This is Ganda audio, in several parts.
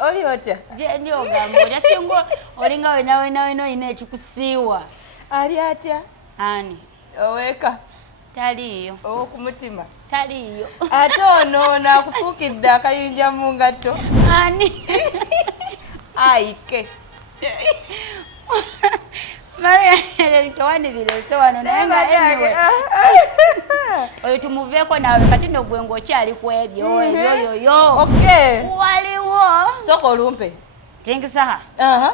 Oli otya? Je ndio gambo yashingo olinga wena ine ekikusiiwa. Ali atya? Ani? Oweka. Taliyo. Okumutima. Taliyo. Ate ono nakufuukidde akayinja mu ngatto. Ani? Aike. Maria towani vile so wano naenga anyway. Oyo tumuveeko nawe kati no gwe ngokyali ku ebyo yo. Okay. Waliwo. Soko lumpe. Kengi saha.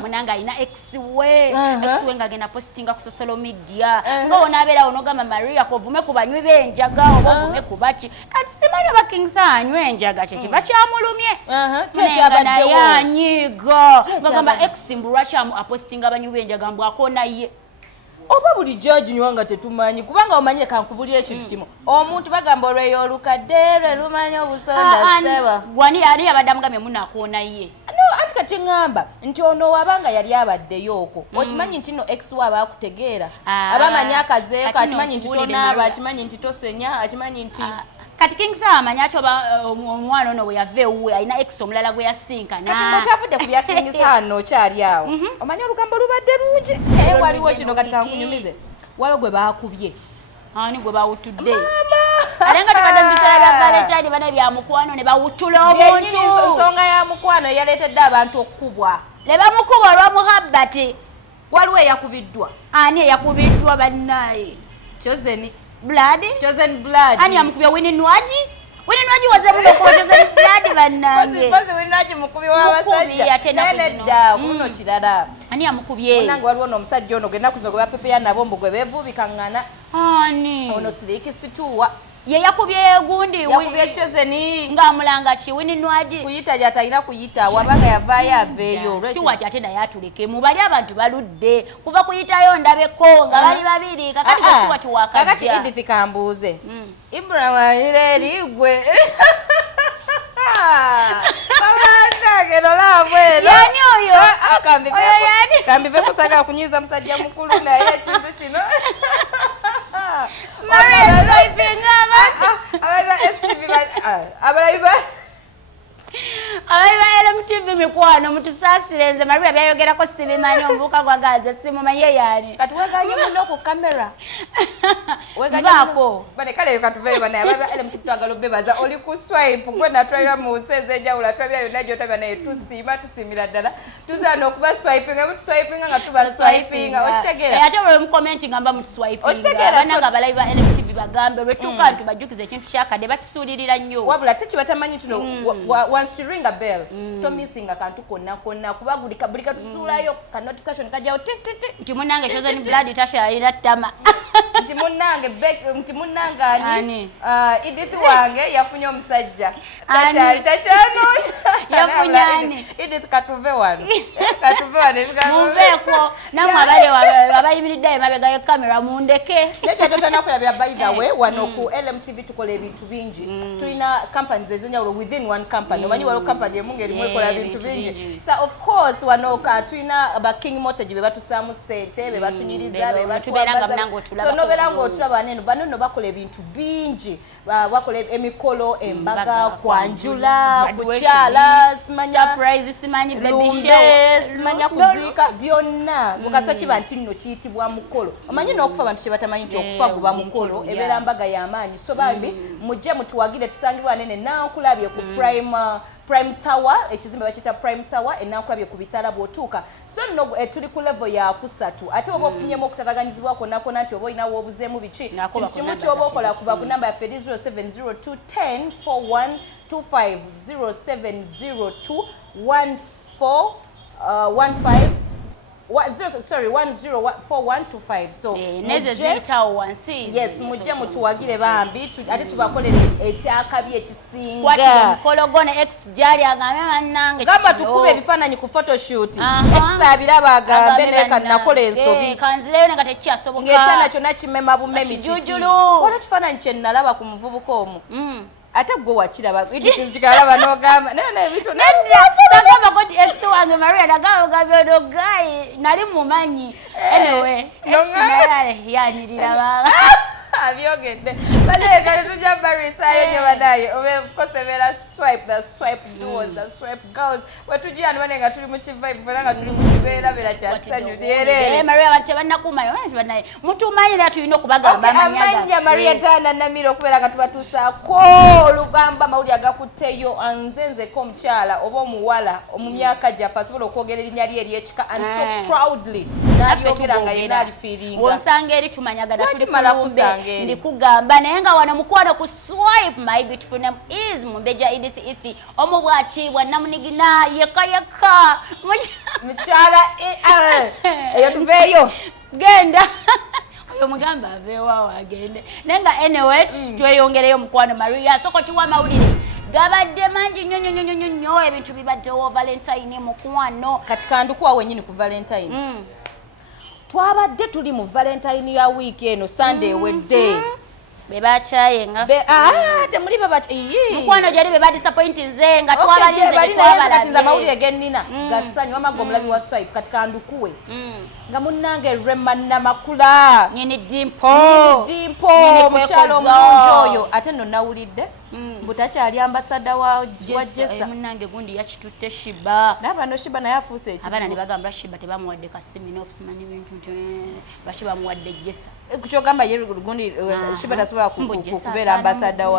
Munanga ina ex we ngagenda postinga ku social media. Ngo onabera onogamba Maria ko vume ku banywi benjaga obuvume ku bachi. Kati simanyi ba King saha anywe enjaga kye bakyamulumye. Kyabadde yanyigo. Ngagamba ex mbulwacha apostinga banywi benjaga mbwa akona ye. Oba buli judge nywanga tetumanyi kubanga omanyire kankubulira ekintu kimu. Omuntu bagamba olweyo olukadde lwe lumanya obusonda seba. Gwani yali abadamugamye munakuona ye. No, ati kati ngamba nti ono wabanga yali abaddeyo okwo. Okimanyi nti no ex wa bakutegeera. Abamanya akazeeko akimanyi nti tonaaba, akimanyi nti tosenya, akimanyi nti kati King saha amanya ati oba omwana ono bwe yave uwe alina ex omulala gwe yasinkana. Kati ngokyavudde ku bya King saha no kyali awo. Omanya olugambo lubadde lungi. Waliwo kino kati kankunyumize. Waliwo gwe baakubye. Ani gwe bawutudde. Alenga tubadde mu biseera bya Valentine bana bya mukwano ne bawutula omuntu. Ensonga ya mukwano yaleetedde abantu okukubwa. Ne bamukubwa olwa muhabbati. Waliwo eyakubiddwa. Ani eyakubiddwa bannaye? Chosen Blood. Ani amukubya Winnie Nwaji? Winnie Nwaji waze muno ko Chosen Blood banange. Basi Winnie Nwaji mukubi wa basajja. Neda kuno kirala. Ani amukubye? Nange waliwo n'omusajja ono genda kuzogoba pepe ya nabo mbugwe bevubikangana. Ani? Ono siriki situwa. Ye yakubye gundi yakubye Chosen ngamulanga ki Winnie Nwaji kuyita jatayina kuyita wabanga yavaayo aveeyo Stuart ate naye atuleke mu bali abantu baludde kuva kuyitayo ndabeko nga bali babiri kakati Stuart wakajja kakati Edith kambuuze Ibrahim ayireri gwe yani oyo kambive kusanga kunyiza musajja mukulu naye ekintu kino Maria typing Abayiba LMTV mikwano mutusaasire nze Maria byayogerako sibimanyi omuvuka gwagaze simumanyi yani kati weganye muno ku kamera bako bane kale katuve bana abayiba LMTV twagalo bebaza oli ku swipe gwe natwalira mu seze njawula twabya yonna jotaba naye tusimira ddala tuzana okuba swiping nga mutuswiping nga tuba swiping okitegeera ate bwe mu comment ngamba mutuswiping bana nga abayiba LMTV bagambe lwe tuka tubajukize ekintu kyakade bakisuulirira nnyo wabula tekibatamanyi tuno once you ring a bell to missing akantu konna kuba buli katusuulayo ka notification kajjawo nti munange Chosen Blood tashalira ttama nti munange ani Edith wange yafunye omusajja takyano yafunyani Edith katuve wano muveeko namwe abayimiridde emabega y'ekamera mundeke nekyatatanakulabira by the way wano ku LMTV tukola ebintu bingi tulina companies ezenjawulo within one company omanyi waliwo company emu ng'erimu ekola bintu bingi so of course wano tulina ba King Mortgage be batusaamu ssente be batunyiriza be batuwabaza nobeera ng'otulaba neno bano bakola ebintu bingi bakola emikolo embaga kwanjula kukyala simanya lumbe simanya kuziika byonna mukasa kiba nti nno kiyitibwa mukolo omanyi n'okufa abantu kye batamanyi nti okufa guba mukolo ebeera mbaga y'amaanyi so bambi mujje mutuwagire tusangibwa nene nankulabye ku Prime Tower ekizimbe bakita Prime Tower enankulabye ku bitala bw'otuuka so nno tuli ku level ya kusatu ate oba ofunyemu okutaganyizibwa konna nti oba olinawo obuzeemu biki kintu kimu ky'oba okola kuva ku namba yaffe 0702 10 4125 0702 14 104125 so neze zitawo wansi yes mujje mutuwagire bambi ate tubakolere ekyakabi ekisinga kwatira mukologone ex jali agana nange gamba tukube ebifaananyi ku photoshoot ex abiraba agambe neka nakola ensobi kanzireyo nga tekyasoboka ng'ekyana kyonna kimema bumemi kiti wala kifaananyi kye nalaba ku muvubuka omwo ate gwe wakiraba idikizikalaba n'ogamba sagamba koti estu wange Maria nagamba gayi nali mumanyi anyway yanirira baba abyogedde bale kale tujja barisayo nyo badaye obekosebera swipe the swipe duos the swipe girls wetujja nwane nga tuli mu kivibe bala nga tuli mu kibeera bera kya sanyu lyere Maria bate bannakumayo banaye mutumanyira tulina okubagamba amanya Maria Tana Namiro okubeera nga tubatuusaako olugamba amawulire agakutteyo anzenzeko omukyala oba omuwala mu myaka gyaffe asobola okwogera erinnya lye ery'ekika and so proudly nalyogera nga yenna alifiiringa wonsanga eri tumanyagana tuli kulumbe ndikugamba naye nga wano mukwano ku swipe my beautiful name is Mumbeja Edith Ithi omubwatibwa namunigina yeka mukyala eyo tuveeyo genda oyo mugamba aveewo agende naye nga anyway tweyongereyo mukwano Maria soko tuwa mawulire gabadde mangi nnyo ebintu bibaddewo Valentine mukwano kati kandukuwa wenyini ku Valentine twabadde tuli mu Valentine ya week eno Sunday wedde bebakyayenga temuli mukwano gyali bebadisappointi nze nga twabalinkati amawulire gennina gasanyu wamaga omulabi wa swipe kati kandukuwe nga munnange Rema Namakula nyini dimpo mukyalo omulungi oyo ate nno nawulidde butakyali ambasada wa Jessa munnange gundi yakitutte Shiba nabano Shiba naye afuuse ekizibu abaana ne bagamba Shiba tebamuwadde kasimi n'okusimanyi bintu bashiba muwadde Jessa kukyogamba ye gundi Shiba tasobola kubeera ambasada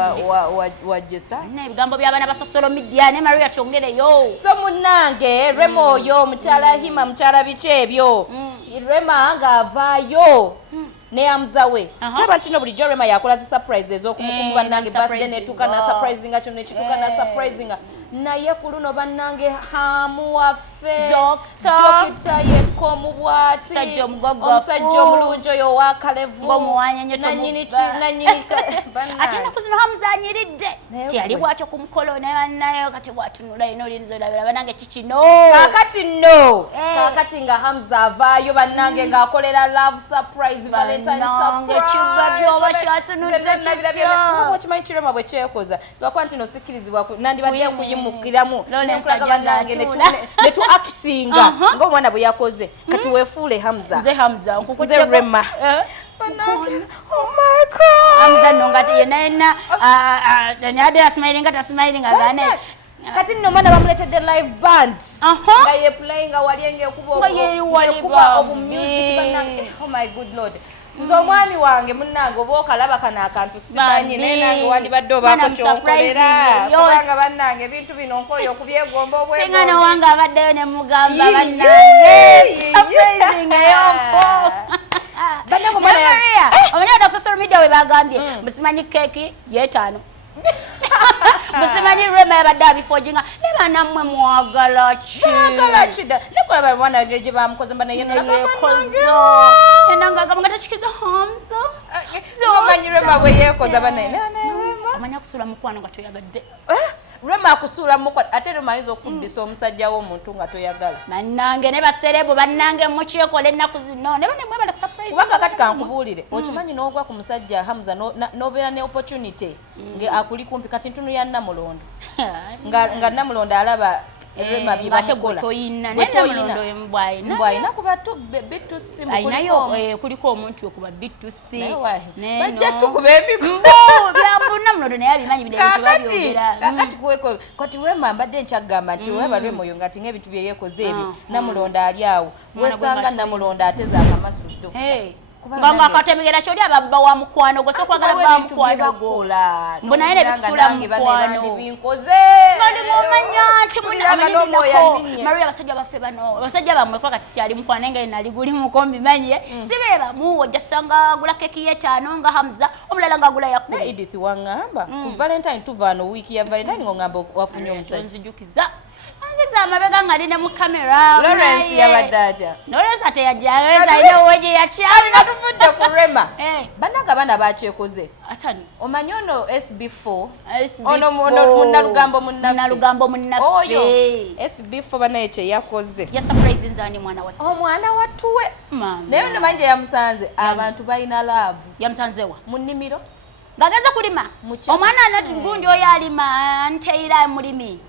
wa Jessa ebigambo by'abaana ba social media ne Maria kyongereyo so munnange Rema oyo mukyala Hima mukyala biki ebyo Rema ng'avaayo ne amzawe tulaba tino bulijjo Rema yakola zi surprises okumukumu bannange birthday netuuka na surprising kyo nekituuka na surprising naye ku luno bannange hamu waffe dokita yekko mu bwati omusajja omulungi oyo wa Kalevu nanyini ate ennaku zino hamuzanyiridde teyali bwatyo ku mukolo ne bannayo kati bwatunula ino olinza olabira bannange kikino kakati nga Hamza avaayo bannange ng'akolera love surprise Valentine surprise kirema bwe kyekoza lwakuba nti no sikkirizibwa nandibadde nkuyimukiramu nenkulaga bannange ne tu actinga ng'omwana bwe yakoze kati weefuule Hamza nze Rema Hamza no ngati yenna nyade smiling ata smiling agane kati nno mwana bamuletedde live band nga ye playing awalienge okuba obumusic bannange oh my good lord nze omwami wange munnange oba okalaba kano akantu simanyi naye nange wandibadde obaako kyonkolera kubanga bannange ebintu bino nkoyo okubyegomba obwegomba wange abaddeyo ne mugamba bannange amazing eyoko bannange Maria omanya Dr. Social Media we bagambye musimanyi keki yeetaano musimanyi Rema yabadde abifojinga ne banammwe mwagala ki nekolaba mwana gye bamukoze mba naye enanga gamba takikiza Hamza omanyi Rema bwe yeekoza banaye omanya kusuula mukwano nga toyagadde Rema akusuula mukwano ate Rema ayinza okuddisa omusajja w'omuntu nga toyagala bannange ne baserebu bannange mukyekola ennaku zino ne bane mwebala kusurprise kubanga kati kankubuulire okimanyi n'ogwa ku musajja Hamza n'obeera ne opportunity akuli kumpi kati ntunu ya Namulondo nga Namulondo alaba Rema bibamukola mbwayina kuba bitusi kuliko omuntu okuba bitusi bajja tukuba emikubo byambuna mulondo naye abimanyi bide ebintu babyogera kakati kuweko kati Rema mbadde nkyagamba nti olaba Rema oyo nga tinga ebintu bye yeekoze ebyo Namulondo ali awo wesanga Namulondo ateza akamasuddo ngamba akatemegera kyoli ababba wa mukwano gwe sokwagala ba mukwano gwo mbona yene bifula mukwano ngandi momanya kimunamanya Maria basajja baffe bano basajja bamwe kwa kati kyali mukwano nga inali guli mukombi manye sibeba muwo jasanga gula keki yetaano nga Hamza omulala nga gula yakule Edith wangamba ku Valentine tuvano wiki ya Valentine ngamba wafunye omusajja nzijukiza amabega nga ali ne mu kamera Lawrence yabaddaja Lawrence ateyajja ine oweje yakyali natuvudde ku Rema bannanga bana bakyekoze atani omanyi ono SB4 ono munnalugambo munnaffe oyo SB4 banaye kye yakoze ya surprise nzani mwana watu omwana watuwe naye ono manje yamusanze abantu balina love yamusanzewa mu nnimiro ngageza kulima omwana anati gundi oyo alima nteira mulimi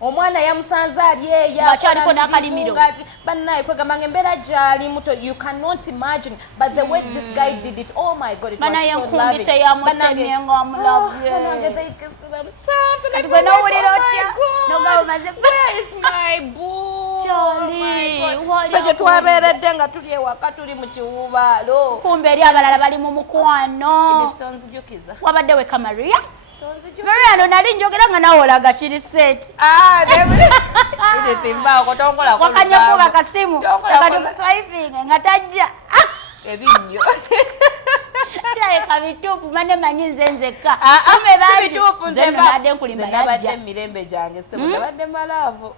omwana yamusanze ali eyo akyaliko n'akalimiro bannaye kwegamba ng'embeera gy'ali muto you cannot imagine but the way this guy did it oh my god it was so loving teyamutemye ng'omulavye they kissed themselves and kati gwe n'owulira otya n'ogamba maze where is my boo Charlie ffe gye twabeeredde nga tuli ewaka tuli mu kiwubaalo kumbe eri abalala bali mu mukwano tonzijukiza wabadde weka Maria Maria no nali njogera nga nawe olaga kiri set wakanyakuba akasimu kati kuswiping nga tajja ebinyo Kyayeka bituufu mane manyi nze nzekka nabadde mirembe gyange sebo nabadde malaavu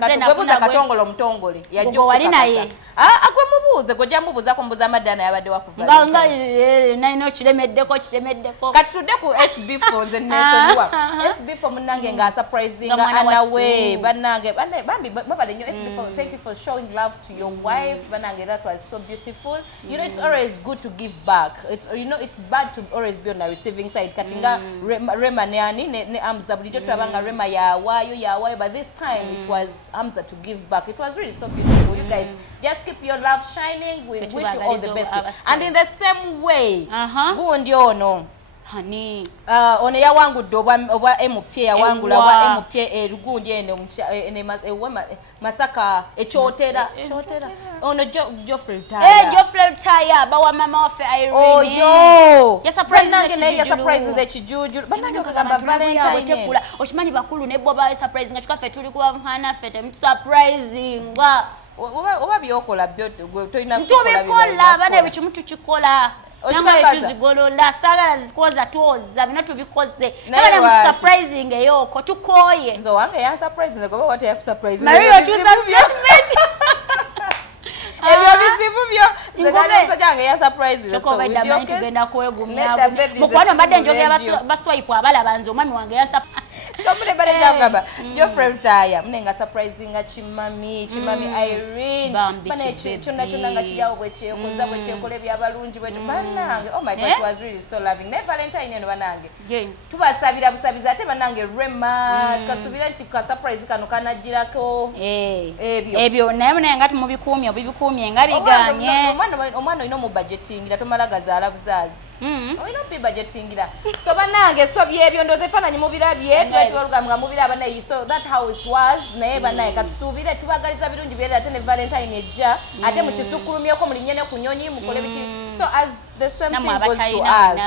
katugwebuuza katongole omutongole wali naye agwe mubuuze gojja mubuuzako mubuuza amaddana yabadde wakuva nga nalina okiremeddeko kati tudde ku SB4 nze nesonyiwa SB4 munnange nga surprisinga anawe bannange babale nnyo SB4 thank you for showing love to your wife bannange that was so beautiful you know it's always good to give back it's bad to always be on the receiving side katinga Rema ne Hamza bulijjo tulabanga Rema yawayo but this time it was Hamza to give back it was really so beautiful you guys just keep your love shining we wish you all the best and in the same way gundi ono honey ono yawangudde obwa MP yawangula obwa MP erugundi ene Masaka ekyotera ono Geoffrey Rutaya Geoffrey Rutaya bawa mama waffe Irene oyo ya surprise ekijuju banange kugamba Valentine okimanyi bakulu ne bo ba surprise nga tukaffe tuli kuba mwana ffe temutu surprising oba byokola byo toyina tubikola bane bikimu tukikola tuzigolola saagala zikoza twoza bina tubikoze nabale mu surprising eyoko tukoye nzo wange ya surprise ngoba wate ya surprise Mario choose statement ebyo bizibu byo nzagala nzange ya surprise so with you tugenda kwegumya mukwano mbadde njogera baswipe abalaba nze omwami wange ya so mune bale jagaba Geoffrey Rutaya munenga surprising chimami Irene bane chonna nga kiryawo bwe kyekoza bwe kyekole byabalungi bwe banange oh my god it was really so loving ne Valentine eno banange tubasabira busabiza ate banange Rema tukasubira nti ka surprise kano kanajirako ebyo naye munenga tumubikumya bibikumye nga biganye omwana ino mu budgeting la tomalagaza alabuzazi oyino bi budgeting la so banange so byebyo ndoze fananyi mubirabye twalugamwa mubiraba naye so that how it was naye banaye katusubire tubagaliza birungi byera ate ne Valentine ejja ate mu kisukulumyeko mulinyene kunyonyi mukole biti so as the same thing goes to us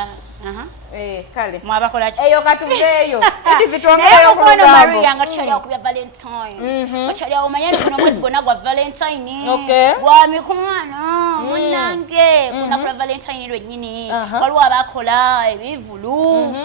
kale mwabakola ki eyo katuveeyo vitwangalayo kuno Maria nga tukyali okubya Valentine tukyali omanyani kuno mwezi gwonna gwa Valentine gwa mikwano munnange kuna kula Valentine lwennyini waliwo abakola ebivulu